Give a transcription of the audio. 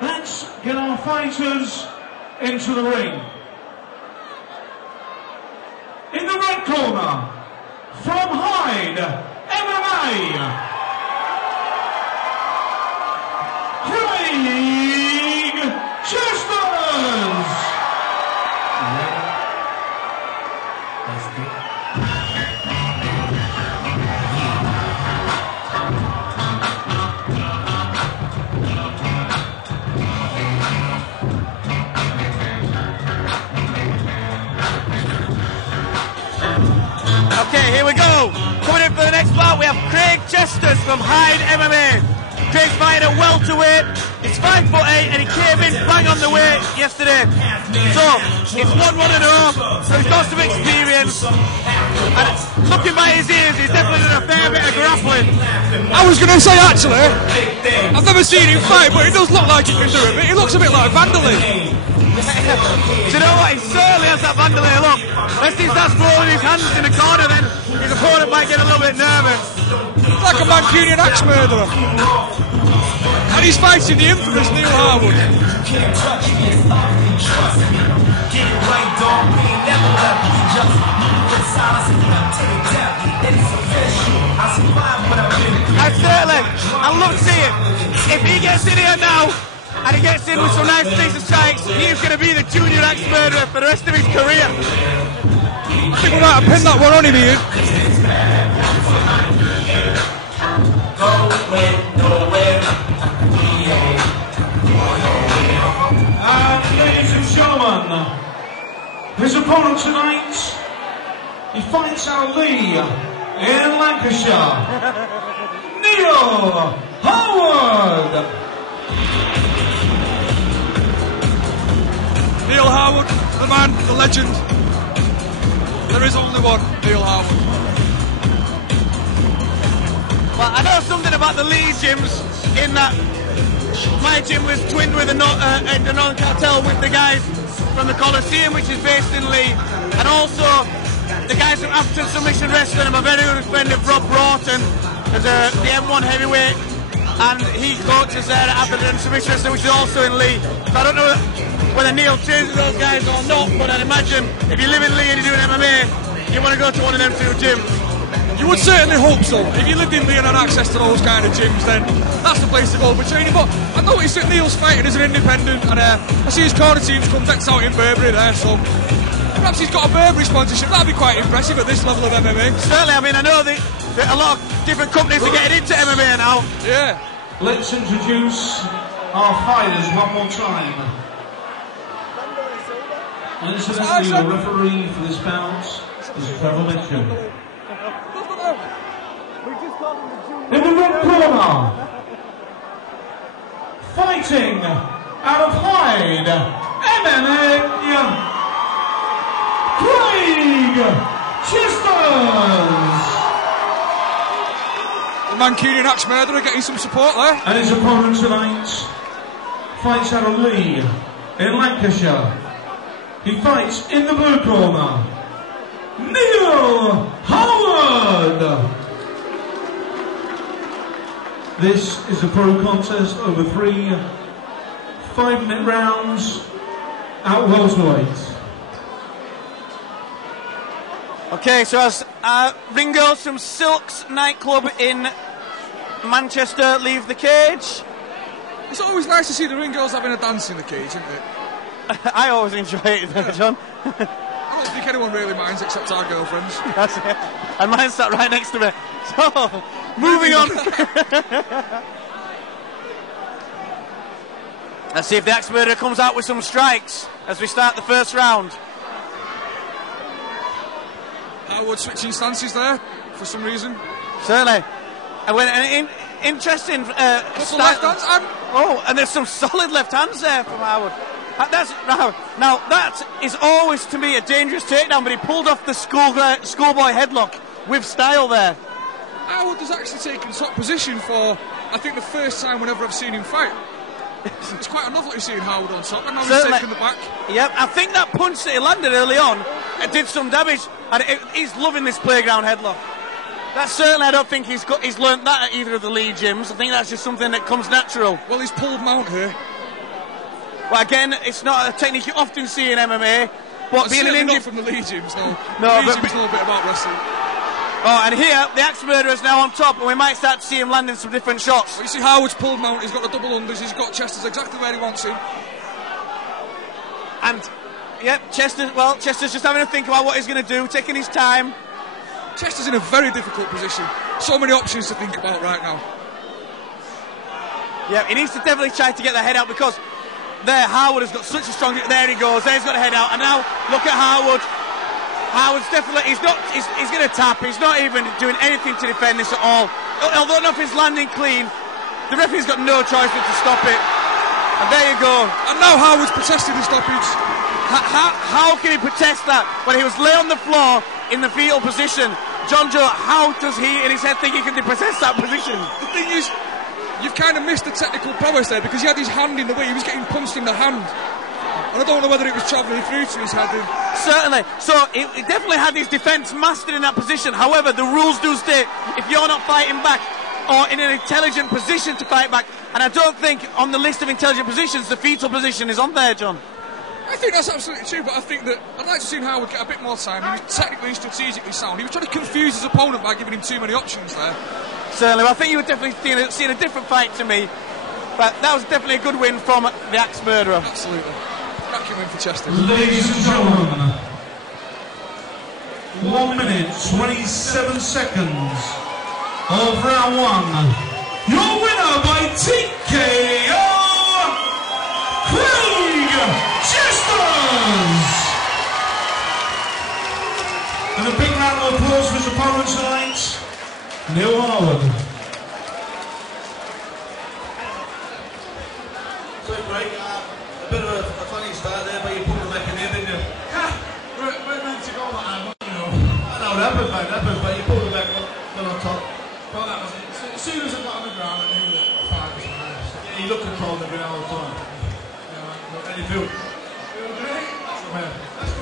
Let's get our fighters into the ring. In the red corner, from Hyde MMA, Craig Chesters. Let's go. Okay, here we go. Coming in for the next bout, we have Craig Chesters from Hyde MMA. Craig's fighting at welterweight. He's 5'8" and he came in bang on the weight yesterday. So it's 1-1-0. So he's got some experience. And looking by his ears, he's definitely done a fair bit of grappling. I was going to say actually, I've never seen him fight, but it does look like he can do it. But he looks a bit like Vanderlei. Do you know what? He certainly has that Vanderlei look. Unless he starts rolling his hands in the corner, then his opponent might get a little bit nervous. It's like a Mancunian axe murderer. And he's fighting the infamous Neil Harwood. I'd love to see it. If he gets in here now, and he gets in with some nice decent strikes, he's going to be the junior axe murderer for the rest of his career. I think we might have pinned that one on him, Ian. Ladies and gentlemen, his opponent tonight, he fights out of Lee in Lancashire, Neil Harwood. Neil Harwood, the man, the legend. There is only one Neil Harwood. Well, I know something about the Lee gyms in that my gym was twinned with the non-cartel with the guys from the Coliseum, which is based in Lee, and also the guys from African Submission Wrestling. I'm a very good friend of Rob Broughton, as the M1 heavyweight, and he coaches there at African Submission Wrestling, which is also in Lee. So I don't know whether Neil trains with those guys or not, but I'd imagine if you live in Lee and you're doing MMA, you want to go to one of them two gyms. You would certainly hope so. If you lived in Lee and had access to those kind of gyms, then that's the place to go for training. But I noticed that Neil's fighting as an independent, and I see his corner team's come decks out in Burberry there, so perhaps he's got a Burberry sponsorship. That'd be quite impressive at this level of MMA. Certainly, I mean, I know that a lot of different companies are getting into MMA now. Yeah. Let's introduce our fighters one more time. And incidentally, the referee for this bout is Trevor Mitchell. In the red corner, fighting out of Hyde MMA, Craig Chesters. The Mancunian axe murderer getting some support there. And his opponent tonight fights out of Lee in Lancashire. He fights in the blue corner, Neil Harwood. This is a pro contest over 3 5-minute rounds at welterweight. Okay, so as Ringos from Silk's nightclub in Manchester leave the cage. It's always nice to see the Ringos having a dance in the cage, isn't it? I always enjoy it, John. I don't think anyone really minds except our girlfriends. That's it. And mine sat right next to me. So, moving on. Let's see if the axe murderer comes out with some strikes as we start the first round. Harwood switching stances there for some reason. Certainly. And interesting couple left hands. Oh, and there's some solid left hands there from Harwood. Now that is always to me a dangerous takedown, but he pulled off the schoolboy headlock with style there. Harwood has actually taken top position for, I think, the first time whenever I've seen him fight. It's quite unlovely seeing Harwood on top, and now he's taking the back. Yep, I think that punch that he landed early on did some damage, and he's loving this playground headlock. That's certainly, I don't think he's learnt that at either of the Lee gyms. I think that's just something that comes natural. Well, he's pulled mount here. Well, again, it's not a technique you often see in MMA, but being an not from the Lee gyms, no. No, the Lee gyms know a bit about wrestling. Oh, and here, the Axe Murderer is now on top, and we might start to see him landing some different shots. Well, you see Harwood's pulled mount, he's got the double unders, he's got Chester's exactly where he wants him. And, yep, Chester's just having to think about what he's going to do, taking his time. Chester's in a very difficult position. So many options to think about right now. Yeah, he needs to definitely try to get the head out, because there, Harwood has got such a strong... There he goes, there's got the head out, and now, look at Harwood. Harwood's definitely, he's going to tap, he's not even doing anything to defend this at all. Although nothing's landing clean, the referee's got no choice but to stop it. And there you go. And now Harwood's protesting the stoppage. How can he protest that when he was lay on the floor in the fetal position? John Joe, how does he in his head think he can protest that position? The thing is, you've kind of missed the technical prowess there, because he had his hand in the way, he was getting punched in the hand. And I don't know whether it was travelling through to his head. Certainly. So he definitely had his defence mastered in that position. However, the rules do state if you're not fighting back or in an intelligent position to fight back, and I don't think on the list of intelligent positions the fetal position is on there, John. I think that's absolutely true, but I think that I'd like to see Harwood get a bit more time. He was technically and strategically sound. He was trying to confuse his opponent by giving him too many options there. Certainly. Well, I think you were definitely seeing a different fight to me, but that was definitely a good win from the Axe Murderer. Absolutely. Cracking win for Chester. Ladies and gentlemen, 1 minute, 27 seconds of round one. Your winner by TKO, Craig Chesters! And a big round of applause for his opponent tonight, Neil Harwood. So Craig, a bit of a funny start there, but you pulled the back in there, didn't you? We're meant to go that, you know. I know it happens, mate, it happens, but you pulled the back on top. But that was it. As soon as I got on the ground, I knew that the fight was nice. Yeah, you look controlling the ground all the time. Yeah, How do you feel? feel great. Man, that's